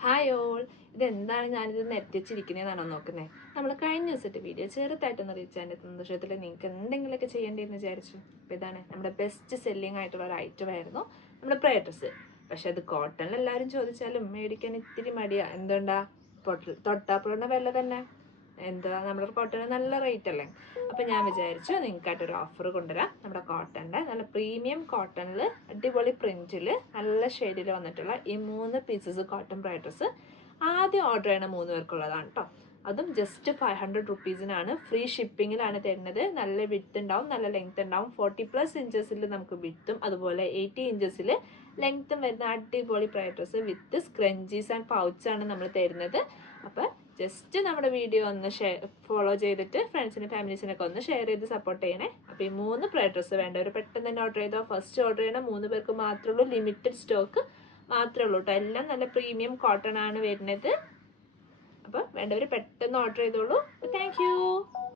Hi all, ഇതെന്താണ് ഞാനിത് എത്തിച്ചിരിക്കുന്നതെന്നാണോ നോക്കുന്നത്? നമ്മൾ കഴിഞ്ഞ ദിവസത്തെ വീഡിയോ ചെറുതായിട്ടൊന്ന് റീച്ച് അതിൻ്റെ സന്തോഷത്തിൽ നിങ്ങൾക്ക് എന്തെങ്കിലുമൊക്കെ ചെയ്യേണ്ടതെന്ന് വിചാരിച്ചു. അപ്പോൾ ഇതാണ് നമ്മുടെ ബെസ്റ്റ് സെല്ലിംഗ് ആയിട്ടുള്ള ഒരു ഐറ്റം ആയിരുന്നു നമ്മുടെ പ്രയർ ഡ്രസ്സ്. പക്ഷെ അത് കോട്ടണിൽ എല്ലാവരും ചോദിച്ചാലും മേടിക്കാൻ ഇത്തിരി മടിയാ. എന്തുകൊണ്ടാ? തൊട്ടാപ്പുള്ള വില തന്നെ. എന്താ, നമ്മുടെ കോട്ടണ് നല്ല റേറ്റ് അല്ലേ? അപ്പം ഞാൻ വിചാരിച്ചു നിങ്ങൾക്കായിട്ടൊരു ഓഫർ കൊണ്ടുവരാം. നമ്മുടെ കോട്ടൻ്റെ നല്ല പ്രീമിയം കോട്ടണിൽ അടിപൊളി പ്രിൻറ്റിൽ നല്ല ഷെയ്ഡിൽ വന്നിട്ടുള്ള ഈ 3 പീസസ് കോട്ടൺ ബ്രൈഡ് ഡ്രസ്സ് ആദ്യം ഓർഡർ ചെയ്യണ 3 പേർക്കുള്ളതാണ് കേട്ടോ. അതും ജസ്റ്റ് 500 റുപ്പീസിനാണ്. ഫ്രീ ഷിപ്പിങ്ങിലാണ് തരുന്നത്. നല്ല വിഡ്ത്ത് ഉണ്ടാവും, നല്ല ലെങ്ത് ഉണ്ടാവും. 40+ ഇഞ്ചസിൽ നമുക്ക് വിഡ്ത്തും അതുപോലെ 80 ഇഞ്ചസിൽ ലെങ്ത്തും വരുന്ന അടിപൊളി bride dress with scrunchies and പൗച്ചാണ് നമ്മൾ തരുന്നത്. അപ്പം ജസ്റ്റ് നമ്മുടെ വീഡിയോ ഒന്ന് ഫോളോ ചെയ്തിട്ട് ഫ്രണ്ട്സിനും ഫാമിലീസിനൊക്കെ ഒന്ന് ഷെയർ ചെയ്ത് സപ്പോർട്ട് ചെയ്യണേ. അപ്പോൾ ഈ 3 പ്രൈഡ് ഡ്രസ്സ് വേണ്ടവർ പെട്ടെന്ന് തന്നെ ഓർഡർ ചെയ്തോ. ഫസ്റ്റ് ഓർഡർ ചെയ്യണ 3 പേർക്ക് മാത്രമേ ഉള്ളൂ, ലിമിറ്റഡ് സ്റ്റോക്ക് മാത്രമേ ഉള്ളൂ കേട്ടോ. എല്ലാം നല്ല പ്രീമിയം കോട്ടൺ ആണ് വരുന്നത്. അപ്പോൾ വേണ്ടവർ പെട്ടെന്ന് ഓർഡർ ചെയ്തോളൂ. Thank you.